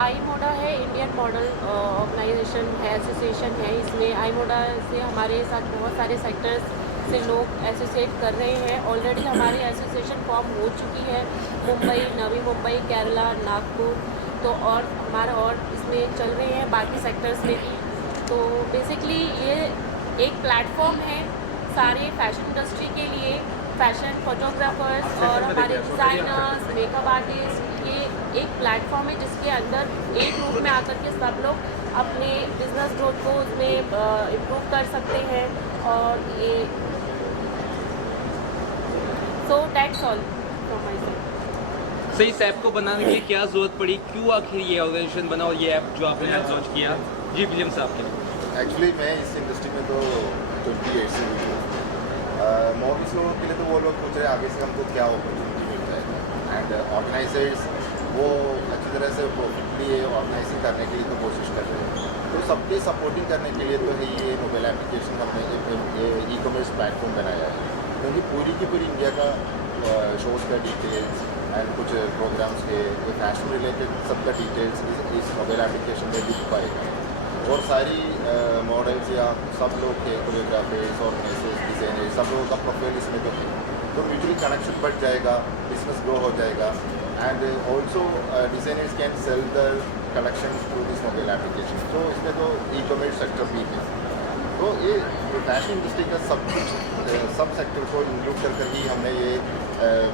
आई मोडा है Indian model organisation है, association है। इसमें आई मोडा से हमारे साथ बहुत सारे सेक्टर्स से लोग एसोसिएट कर रहे हैं। ऑलरेडी हमारी एसोसिएशन फॉर्म हो चुकी है मुंबई, नवी मुंबई, केरला, नागपुर। तो और हमारा और इसमें चल रहे हैं बाकी सेक्टर्स में भी। तो बेसिकली ये एक प्लेटफॉर्म है सारे फैशन इंडस्ट्री के लिए, फैशन फोटोग्राफर्स और हमारे डिज़ाइनर्स, मेकअप आर्टिस्ट। ये एक प्लेटफॉर्म है जिसके अंदर एक रूप में आकर के सब लोग अपने बिजनेस ग्रोथ को उसमें इम्प्रूव कर सकते हैं। और ये so that's all from my side. सही इस ऐप को बनाने के लिए क्या ज़रूरत पड़ी, क्यों आखिर ये ऑर्गेनाइजेशन बना और ये ऐप जो आपने ऐप लॉन्च किया? जी विलियम साहब के। एक्चुअली मैं इस इंडस्ट्री में तो 28 से हूँ। मॉडल्स लोगों के लिए तो वो लोग पूछ रहे हैं आगे से हमको क्या अपॉर्चुनिटी मिल जाएगा, एंड ऑर्गेनाइजर्स वो अच्छी तरह से प्रॉफिटली ऑर्गेनाइजिंग करने के लिए तो कोशिश कर रहे हैं। तो सबके सपोर्टिंग करने के लिए तो है ये मोबाइल एप्लीकेशन हमने ये ई कॉमर्स प्लेटफॉर्म बनाया है, क्योंकि पूरी की पूरी इंडिया का शोज़ का डिटेल्स एंड कुछ प्रोग्राम्स के फैशन रिलेटेड सबका डिटेल्स इस मोबाइल एप्लीकेशन में दिख पाएगा। और सारी मॉडल्स या सब लोग के कोरियोग्राफर्स और डिज़ाइनर्स सब लोगों का प्रोफाइल इसमें तो है, तो म्यूचुअली कनेक्शन बढ़ जाएगा, बिजनेस ग्रो हो जाएगा। And also designers can sell the collection through this mobile application. तो इसमें तो ई कॉमर्स सेक्टर भी है। तो ये फैशन इंडस्ट्री का सब कुछ सब सेक्टर को इंक्लूड कर ही हमने ये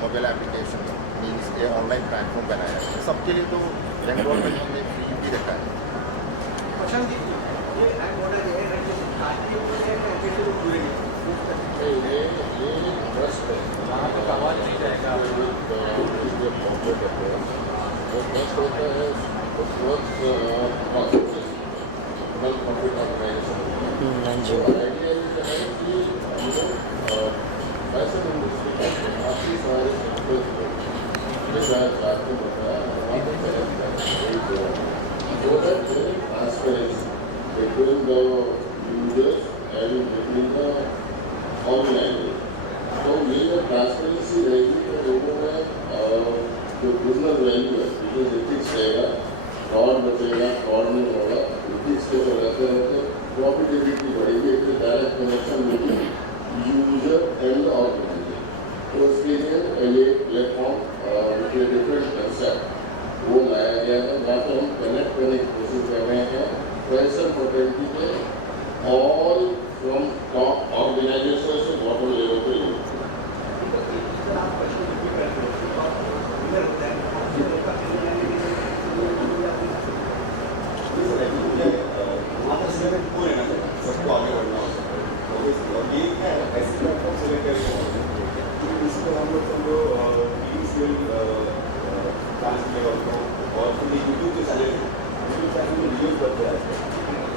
मोबाइल एप्लीकेशन मीन्स ये ऑनलाइन प्लेटफॉर्म बनाया है। सबके लिए तो बेंगलोर में हमने फ्री भी रखा है। ये ट्रस्ट है, यहाँ तक आवाज़ नहीं जाएगा। जो कॉर्पोरेट है वो ट्रस्ट होता है, वो trust non profit organization. Idea ये है कि फैशन इंडस्ट्री का काफ़ी सारे सेक्टर्स को जैसा आपने बताया transparency between the users and between the organizers. तो ये जब ट्रांसपेरेंसी रहेगी तो लोगों में जो बिजनेस वैल्यू है, बिजनेस एथिक्स रहेगा, फ्रॉड बचेगा, फ्रॉड नहीं होगा, एथिक्स के तो रहते रहते प्रॉफिटेबिलिटी बढ़ेगी, एक direct connection between user and organiser. तो उसके लिए ये प्लेटफॉर्म डिफरेंट कंसेप्ट वो लाया गया है, जहाँ पर हम कनेक्ट करने की कोशिश कर रहे हैं फैशन फैकल्टी के ऑल फ्रॉम टॉप ऑर्गेनाइजेशन से बॉटम लेवल पे लोग। सबको आगे बढ़ना होता है और ये क्या है ऐसे प्लेटफॉर्म सेलेक्ट करके इस पर हम लोग समझो डांस लेवल को और फिर यूट्यूब के चैनल में वीडियोज करते हैं,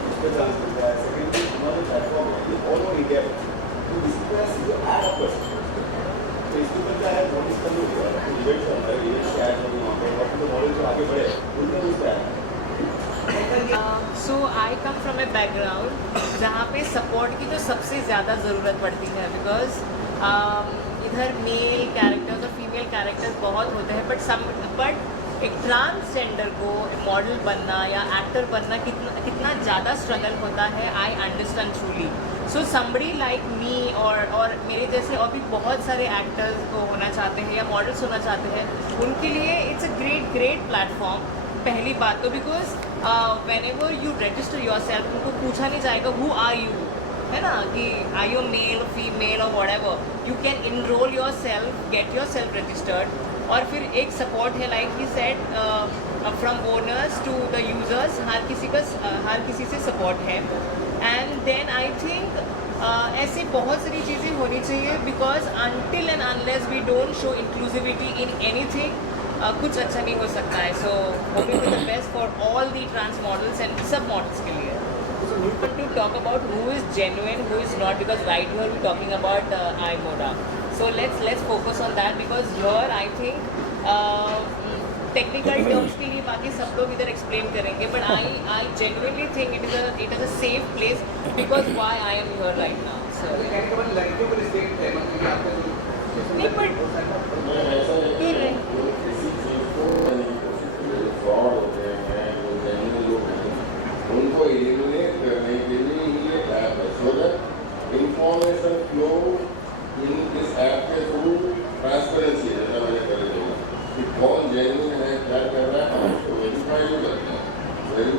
उस पर डांस करता है। सेकेंडली हमारा प्लेटफॉर्म है ये ऑल ओवर इंडिया में, तो इसी तरह से जो ऐड अप कर सकते हैं। तो इसके ऊपर क्या है मॉडल्स का लोग इवेंट्स होता है, इवेंट्स के ऐड करूँ वहाँ पर, और फिर मॉडल जो आगे बढ़े उनका उस पर add. So I come from a background जहाँ पे सपोर्ट की तो सबसे ज़्यादा ज़रूरत पड़ती है, बिकॉज इधर मेल कैरेक्टर्स और फीमेल कैरेक्टर्स बहुत होते हैं, बट एक ट्रांसजेंडर को मॉडल बनना या एक्टर बनना कितना ज़्यादा स्ट्रगल होता है, I understand truly. So somebody like me और मेरे जैसे और भी बहुत सारे एक्टर्स को होना चाहते हैं या मॉडल्स होना चाहते हैं, उनके लिए इट्स अ ग्रेट प्लेटफॉर्म। पहली बात तो because when ever you register your self, उनको पूछा नहीं जाएगा हु आर यू, है ना, कि आई यू मेल फीमेल और whatever, you can enrol yourself, get yourself registered. और फिर एक सपोर्ट है like he said from owners to the users, हर किसी से सपोर्ट है। एंड देन आई थिंक ऐसी बहुत सारी चीज़ें होनी चाहिए, because until and unless we don't show inclusivity in anything कुछ अच्छा नहीं हो सकता है। So hoping for the best for all the trans models and सब मॉडल्स के लिए। To talk about who is genuine, who is not, because right here we're talking about iModa. So let's focus on that, because here I think technical terms के लिए बाकी सब लोग इधर explain करेंगे, but I genuinely think it is a safe place, because why I am here right now. So नहीं, but fraud होते हैं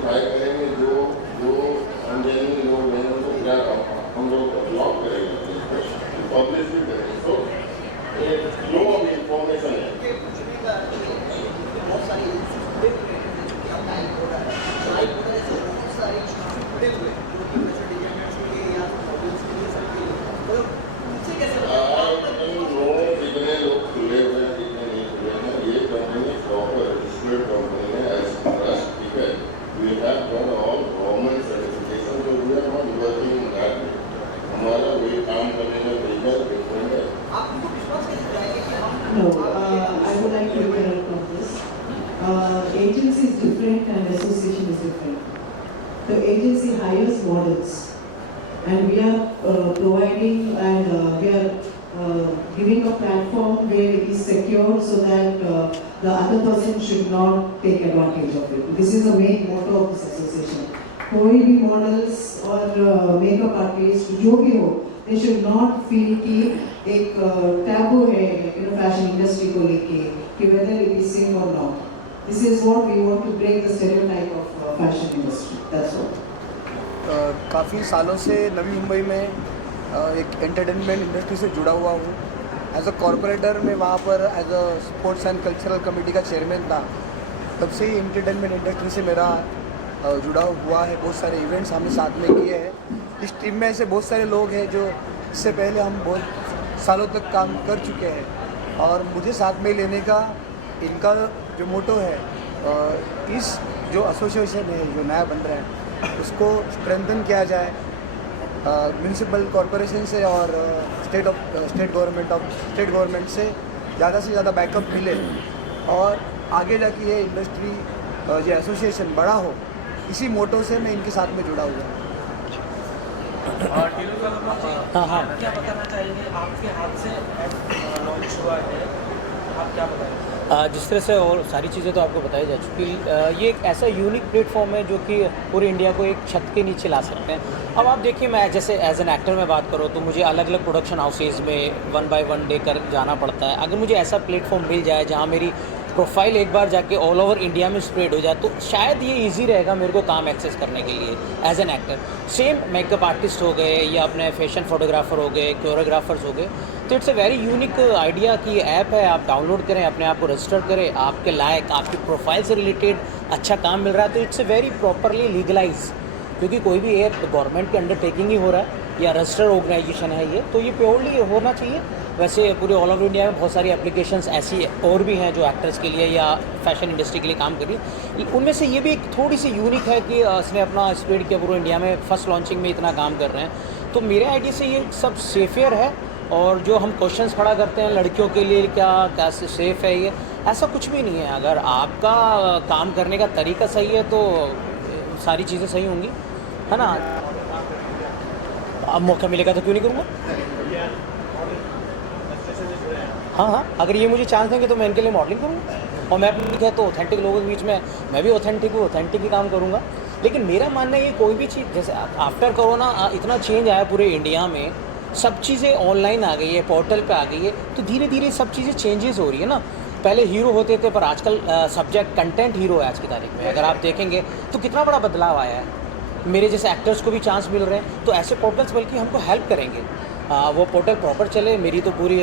ट्राई करेंगे जो जो अनजानी लोग हैं उनको क्या हम लोग ब्लॉक करेंगे, पब्लिश भी करेंगे। तो एक फ्लो ऑफ इंफॉर्मेशन है। कितने लोग खुले हुए हैं, कितने नहीं खुले हैं, ये कंपनी प्रॉपर रजिस्टर्ड कंपनी है एज ट्रस्ट, ठीक है। We have got all government certification, जो we are not working in that way. हमारा वही काम करने का तरीका डिफरेंट है। आपको विश्वास कैसे दिलाएंगे कि हम No, I would like to interrupt on this. Agency is different and association is different. The agency hires models, and we are providing and we are giving a platform where it is secure so that the other person should not take advantage of it. This is the main motto of this association. कोई भी models और makeup artist जो भी हो, they should not feel कि एक taboo है fashion industry को लेके कि whether it is safe or not. This is what we want to break the stereotype of fashion industry. That's all. काफ़ी सालों से नवी मुंबई में एक एंटरटेनमेंट इंडस्ट्री से जुड़ा हुआ हूँ। एज अ कॉरपोरेटर मैं वहाँ पर as a sports and cultural committee का चेयरमैन था। तब से ही एंटरटेनमेंट इंडस्ट्री से मेरा जुड़ा हुआ है। बहुत सारे इवेंट्स हमने साथ में किए हैं। इस टीम में ऐसे बहुत सारे लोग हैं जो इससे पहले हम बहुत सालों तक काम कर चुके हैं, और मुझे साथ में लेने का इनका जो मोटो है, इस जो एसोसिएशन है जो नया बन रहा है उसको स्ट्रेंथन किया जाए, म्यूनिसिपल कॉरपोरेशन से और स्टेट गवर्नमेंट से ज़्यादा बैकअप मिले और आगे जाके ये इंडस्ट्री ये एसोसिएशन बड़ा हो। इसी मोटो से मैं इनके साथ में जुड़ा हुआ हूँ। हाँ, क्या बताना चाहिए? आपके हाथ से लॉन्च हुआ है, आप क्या बताएंगे? जिस तरह से और सारी चीज़ें तो आपको बताई जा चुकी, ये एक ऐसा यूनिक प्लेटफॉर्म है जो कि पूरे इंडिया को एक छत के नीचे ला सकते हैं। अब आप देखिए, मैं जैसे एज एन एक्टर में बात करूँ तो मुझे अलग अलग प्रोडक्शन हाउसेज में 1 by 1 डे कर जाना पड़ता है। अगर मुझे ऐसा प्लेटफॉर्म मिल जाए जहाँ मेरी प्रोफाइल एक बार जाके ऑल ओवर इंडिया में स्प्रेड हो जाए तो शायद ये इजी रहेगा मेरे को काम एक्सेस करने के लिए as an actor. Same makeup artist हो गए या अपने फैशन फोटोग्राफर हो गए, कोरियोग्राफर्स हो गए, तो it's a very unique idea कि ये ऐप है, आप डाउनलोड करें, अपने आप को रजिस्टर करें, आपके लायक आपकी प्रोफाइल से रिलेटेड अच्छा काम मिल रहा है तो it's a very properly legalize, क्योंकि कोई भी ऐप गवर्नमेंट के अंडरटेकिंग ही हो रहा है या रजिस्टर्ड ऑर्गेनाइजेशन है ये, तो ये प्योरली होना चाहिए। वैसे पूरे ऑल ओवर इंडिया में बहुत सारी एप्लीकेशंस ऐसी और भी हैं जो एक्टर्स के लिए या फैशन इंडस्ट्री के लिए काम कर रही है। उनमें से ये भी एक थोड़ी सी यूनिक है कि इसने अपना स्प्रेड किया पूरे इंडिया में, फर्स्ट लॉन्चिंग में इतना काम कर रहे हैं। तो मेरे आइडिया से ये सब सेफियर है, और जो हम क्वेश्चंस खड़ा करते हैं लड़कियों के लिए क्या सेफ़ है, ये ऐसा कुछ भी नहीं है। अगर आपका काम करने का तरीका सही है तो सारी चीज़ें सही होंगी, है ना। अब मौका मिलेगा तो क्यों नहीं करूँगा। हाँ, अगर ये मुझे चांस देंगे तो मैं इनके लिए मॉडलिंग करूँगा, और मैं अपनी है तो ऑथेंटिक लोगों के बीच में मैं भी ऑथेंटिक ही काम करूँगा। लेकिन मेरा मानना है ये कोई भी चीज़, जैसे आफ्टर कोरोना इतना चेंज आया पूरे इंडिया में, सब चीज़ें ऑनलाइन आ गई है, पोर्टल पे आ गई है, तो धीरे धीरे सब चीज़ें चेंजेस हो रही है ना। पहले हीरो होते थे पर आजकल सब्जेक्ट कंटेंट हीरो है आज की तारीख में। अगर आप देखेंगे तो कितना बड़ा बदलाव आया है। मेरे जैसे एक्टर्स को भी चांस मिल रहे हैं, तो ऐसे पोर्टल्स बल्कि हमको हेल्प करेंगे। वो पोर्टल प्रॉपर चले, मेरी तो पूरी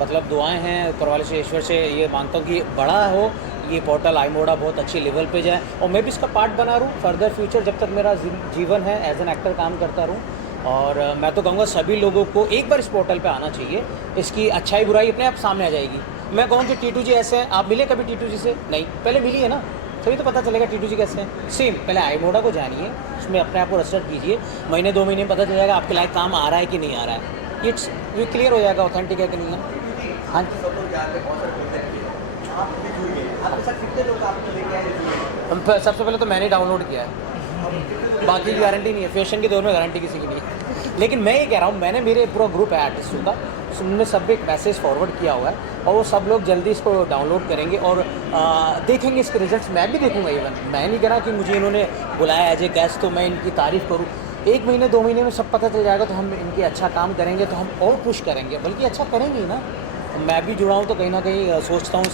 मतलब दुआएं हैं ऊपर वाले से, ईश्वर से ये मांगता हूँ कि बड़ा हो ये पोर्टल, iModa बहुत अच्छी लेवल पे जाए और मैं भी इसका पार्ट बना रहूँ फर्दर फ्यूचर, जब तक मेरा जीवन है एज एन एक्टर काम करता रहूँ। और मैं तो कहूँगा सभी लोगों को एक बार इस पोर्टल पे आना चाहिए, इसकी अच्छाई बुराई अपने आप सामने आ जाएगी। मैं कहूँ कि टीटू जी ऐसे हैं, आप मिले कभी टीटू जी से? नहीं, पहले मिली है ना, तभी तो पता चलेगा टीटू जी कैसे हैं। सेम पहले iModa को जानिए, उसमें अपने आप को रजिस्टर कीजिए, महीने 2 महीने में पता चल जाएगा आपके लायक काम आ रहा है कि नहीं आ रहा है। इट्स ये क्लियर हो जाएगा ऑथेंटिक है कि नहीं है। हाँ, सबसे पहले तो मैंने डाउनलोड किया है, बाकी की गारंटी नहीं है, फैशन के दौर में गारंटी किसी की नहीं है। लेकिन मैं ये कह रहा हूँ, मैंने मेरे पूरा ग्रुप है आर्टिस्टों का, उनमें सब एक मैसेज फॉरवर्ड किया हुआ है और वो सब लोग जल्दी इसको डाउनलोड करेंगे और देखेंगे इसके रिजल्ट्स। मैं भी देखूँगा, इवन मैं नहीं कह रहा कि मुझे इन्होंने बुलाया एज ए गेस्ट तो मैं इनकी तारीफ़ करूँ। 1 महीने 2 महीने में सब पता चल जाएगा, तो हम इनके अच्छा काम करेंगे तो हम और पुश करेंगे, बल्कि अच्छा करेंगे ही ना। मैं भी जुड़ा हूँ तो कहीं ना कहीं सोचता हूँ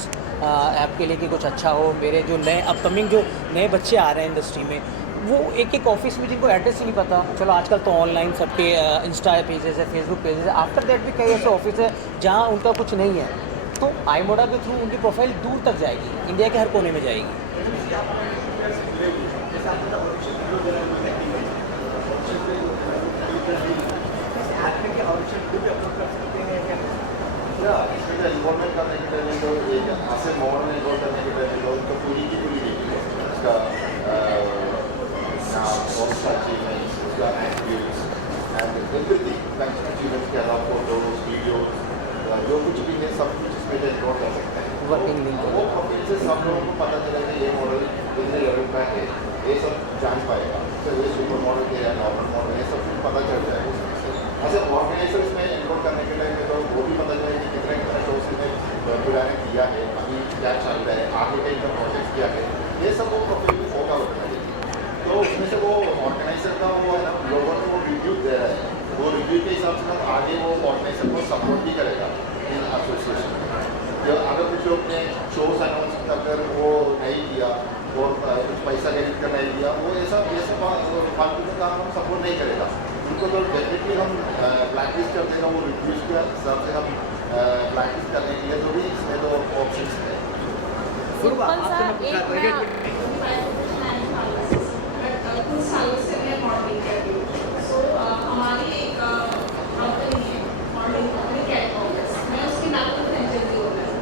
आपके लिए कि कुछ अच्छा हो, मेरे जो नए अपकमिंग जो नए बच्चे आ रहे हैं इंडस्ट्री में, वो एक ऑफिस में जिनको एड्रेस ही नहीं पता, चलो आजकल तो ऑनलाइन सबके इंस्टा पेजेस है, फेसबुक पेजेस है, आफ्टर दैट भी कई ऐसे ऑफिस है जहाँ उनका कुछ नहीं है, तो आई मोडा के थ्रू उनकी प्रोफाइल दूर तक जाएगी, इंडिया के हर कोने में जाएगी। इसमें इन्वॉल्वमेंट करने के लिए तो एक ऐसे मॉडल में इन्वॉल्व करने के लिए तो उनको पूरी की पूरी देखी है उसका नाम, उसका अचीवमेंट्स, उसका एट्रीब्यूट्स एंड एवरीथिंग, अचीवमेंट्स के अलावा फोटोज, वीडियोज, जो कुछ भी है सब कुछ इसमें इन्वॉल्व कर सकते हैं। वर्किंग लिंक वो प्रोफाइल से सब लोगों को पता चलेगा ये मॉडल कितने लेवल का है, ये सब जान पाएगा। तो ये सुपर मॉडल क्या है, नॉर्मल मॉडल, ये सब कुछ पता चल जाएगा उसमें से। ऐसे ऑर्गेनाइजर्स में इन्वॉल्व करने के लिए तो वो भी पता चलेगा कि कितने कितने शोज ने ने किया है, अभी क्या चल रहा है, आगे कहीं का प्रोजेक्ट किया है, ये सब वो प्रोफाइल में होगा बताइए। तो उसमें से वो ऑर्गेनाइजर का वो है ना, लोगों को वो रिव्यू दे रहा है, वो रिव्यू के हिसाब से ना आगे वो ऑर्गेनाइजर को सपोर्ट भी करेगा इन एसोसिएशन में। जो अगर कुछ लोग ने शोज अनाउंस कर वो नहीं किया और कुछ पैसा क्रेडिट कर नहीं दिया, वो ऐसा फालतू का काम हम सपोर्ट नहीं करेगा। उनको तो डेफिनेटली हम ब्लैकलिस्ट कर देगा, वो रिव्यूज़ के हिसाब से हम ब्लैकलिस्ट करने के लिए तो भी इसमें तो ऑप्शंस है। सिंपल सा एक कुछ सालों से मैं मॉडलिंग कर रही हूँ। सो हमारी एक कंपनी है, मॉडलिंग कंपनी कैट ऑफिस, मैं उसकी नाम पर फ्रेंचाइजी ओनर हूँ।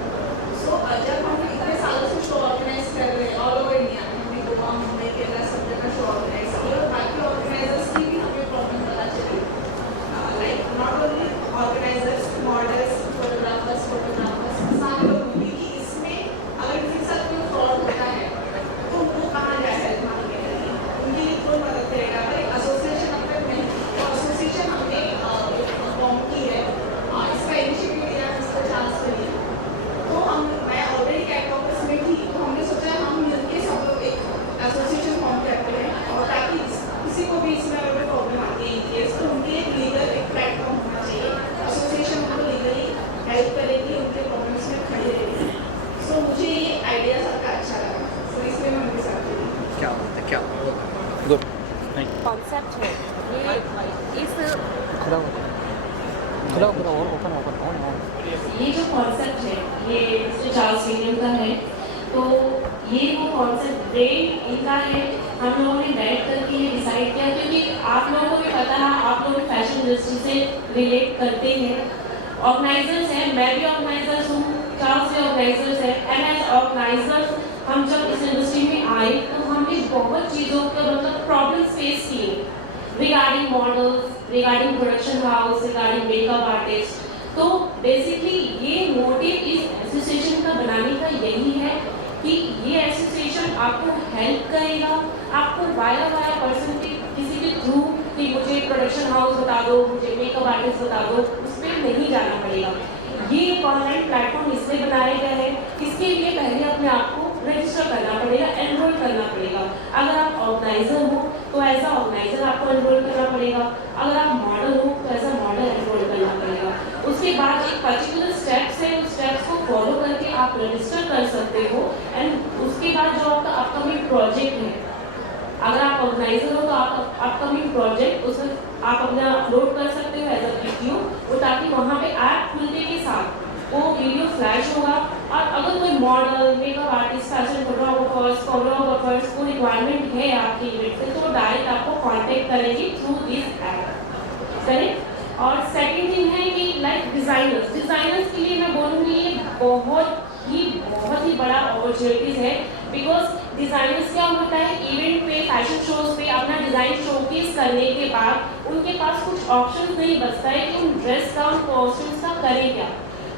सो जब हम इतने सालों से शो ऑर्गेनाइज कर रहे हैं ऑल ओवर इंडिया, हमने गोवा, मुंबई, केरला सब जगह शो ऑर्गेनाइज किया और बाकी ऑर्गेनाइजर्स की भी हमें प्रॉब्लम पता चली। Like not only organizers, models, photographers, सारे लोग मिली कि इसमें अगर किसी के साथ कोई फ्रॉड होता है तो वो कहाँ जाए हेल्प मांगने के लिए, उनके लिए कौन मदद करेगा। अगर एक एसोसिएशन अब तक नहीं, तो एसोसिएशन हमने फॉर्म की है, इसका इनिशिएटिव लिया, इसका चांस लिया। तो मैं ऑलरेडी कैट ऑफिस में थी, तो हमने सोचा हम मिलकर सब लोग एक एसोसिएशन फॉर्म करते हैं, और ताकि किसी को भी इसमें अगर प्रॉब्लम आती है इन केस, तो उनके लिए लीगल एक प्लेटफॉर्म होना चाहिए। एसोसिएशन उनको लीगली हेल्प करेगी, उनके प्रॉब्लम्स में खड़ी रहेगी। सो मुझे ये आइडिया सबका अच्छा लगा, तो इसलिए मैं उनके साथ जुड़ी। क्या गुड कॉन्सेप्ट है ये, इस खुला और ओपन ये जो कॉन्सेप्ट है ये मिस्टर चार्ल्स विलियम का है, तो ये वो कॉन्सेप्ट ब्रेन इनका है। हम लोगों ने बैठ करके ये डिसाइड किया, क्योंकि आप लोगों को भी पता है, आप लोग फैशन इंडस्ट्री से रिलेट करते हैं, ऑर्गेनाइजर्स हैं, मैं भी ऑर्गेनाइजर्स हूँ, चार्ल्स भी ऑर्गेनाइजर्स है, एंड एज ऑर्गेनाइजर्स हम जब इस इंडस्ट्री में आए तो हमने बहुत चीज़ों के मतलब प्रॉब्लम फेस किए regarding models, regarding production house, regarding makeup artist. तो बेसिकली ये मोटिव इस एसोसिएशन का बनाने का यही है कि ये एसोसिएशन आपको हेल्प करेगा, आपको वाया पर्सन के किसी के थ्रू कि मुझे प्रोडक्शन हाउस बता दो, मुझे मेकअप आर्टिस्ट बता दो, उस पर नहीं जाना पड़ेगा। ये एक ऑनलाइन प्लेटफॉर्म इसलिए बनाया गया है, इसके लिए पहले अपने आप को रजिस्टर करना पड़ेगा, एनरोल करना पड़ेगा। अगर आप ऑर्गेनाइजर हो तो एज अ ऑर्गेनाइजर आपको एनरोल करना पड़ेगा, अगर आप मॉडल हो तो एज अ मॉडल एनरोल करना पड़ेगा। उसके बाद एक पर्टिकुलर स्टेप्स है, उस स्टेप्स को फॉलो करके आप रजिस्टर कर सकते हो, एंड उसके बाद जो आपका अपकमिंग प्रोजेक्ट है, अगर आप ऑर्गेनाइजर हो तो आप अपकमिंग प्रोजेक्ट उसमें आप अपना अपलोड कर सकते हो एज अ वीडियो, और ताकि वहाँ पे ऐप खुलने के साथ वो वीडियो फ्लैश होगा। और अगर कोई model, makeup artist, fashion photographers को रिक्वायरमेंट है आपके इवेंट से, तो डायरेक्ट आपको कांटेक्ट करेंगे थ्रू दिस ऐप, करेक्ट। और सेकंड थिंग है कि लाइक डिज़ाइनर्स के लिए मैं बोलूँगी ये बहुत ही बड़ा अपॉर्चुनिटीज़ है, बिकॉज डिज़ाइनर्स क्या होता है, इवेंट पे, फैशन शोज पे अपना डिज़ाइन शोकेस करने के बाद उनके पास कुछ ऑप्शंस नहीं बचता है कि उन ड्रेस का, उन कॉस्ट्यूम्स का करें क्या।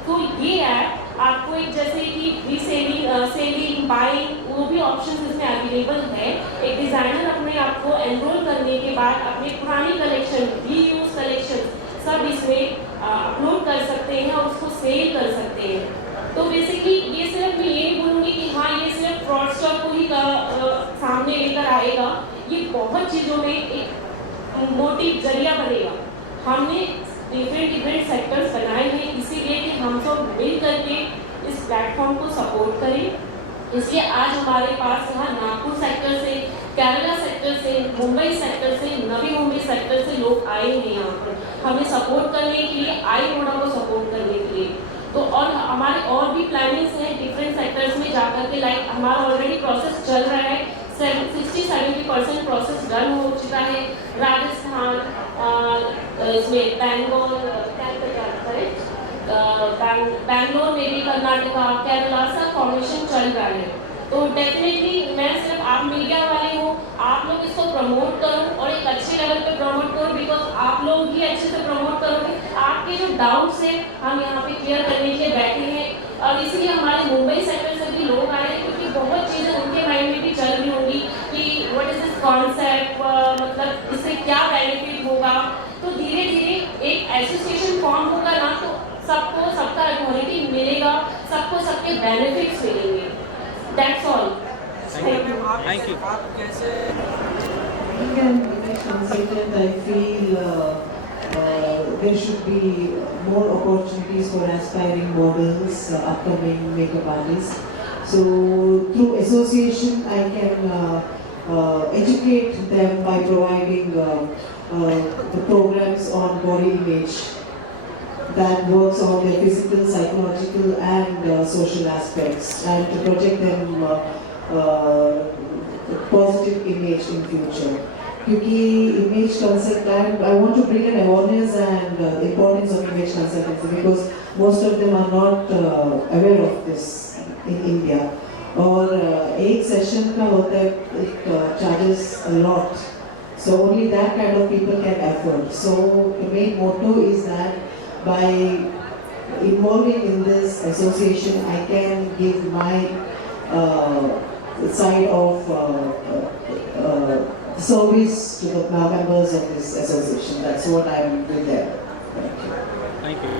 तो ये ऐप आपको एक जैसे कि रीसेलिंग, सेलिंग, बाइंग, वो भी ऑप्शन इसमें अवेलेबल है। एक डिज़ाइनर अपने आप को एनरोल करने के बाद अपनी पुरानी कलेक्शन, रीयूज कलेक्शन सब इसमें अपलोड कर सकते हैं और उसको सेल कर सकते हैं। तो बेसिकली ये सिर्फ मैं ये बोलूँगी कि हाँ ये सिर्फ फ्रॉडस्टर को ही सामने लेकर आएगा, ये बहुत चीज़ों में एक मोटिव जरिया बनेगा। हमने डिफरेंट सेक्टर्स बनाए हैं इसीलिए कि हम सब मिल करके इस प्लेटफॉर्म को सपोर्ट करें। इसलिए आज हमारे पास यहाँ नागपुर सेक्टर से, केरला सेक्टर से, मुंबई सेक्टर से, नवी मुंबई सेक्टर से लोग आए हैं यहाँ पर हमें सपोर्ट करने के लिए, आई मोडा को सपोर्ट करने के लिए। तो और हमारे और भी प्लानिंग्स हैं डिफरेंट सेक्टर्स में जाकर के, लाइक हमारा ऑलरेडी प्रोसेस चल रहा है, 60-70% प्रोसेस डन हो चुका है। राजस्थान, इसमें बैंगलोर में भी, कर्नाटका, केरला सब फॉर्मेशन चल रहा है। तो डेफिनेटली मैं सिर्फ आप मीडिया वाले हो, आप लोग इसको प्रमोट करो और एक अच्छे लेवल पे प्रमोट करो, बिकॉज आप लोग ही अच्छे से प्रमोट करोगे। आपके जो डाउट्स हैं हम यहाँ पे क्लियर करने के लिए बैठे हैं, और इसलिए हमारे मुंबई सेक्टर से भी लोग आए हैं, क्योंकि बहुत चीज़ें उनके माइंड में भी चल रही होंगी कि व्हाट इज दिस कॉन्सेप्ट, मतलब इससे क्या बेनिफिट होगा। तो धीरे धीरे एक एसोसिएशन फॉर्म होगा ना, तो सबको सबका अथॉरिटी मिलेगा, सबको सबके बेनिफिट्स मिलेंगे। That's all. Thank you. आप कैसे Being an image consultant, I feel there should be more opportunities for aspiring models, upcoming makeup artists. So through association, I can educate them by providing the programs on body image that works on their physical, psychological and social aspects, and to project them positive image in future. क्योंकि image consultant, I want to bring an awareness and the importance of image consultancy, because most of them are not aware of this in India. और एक session का होता है, it charges a lot, so only that kind of people can afford. So the main motto is that by involving in this association, I can give my side of service to the members of this association. That's what I'm doing there. Thank you.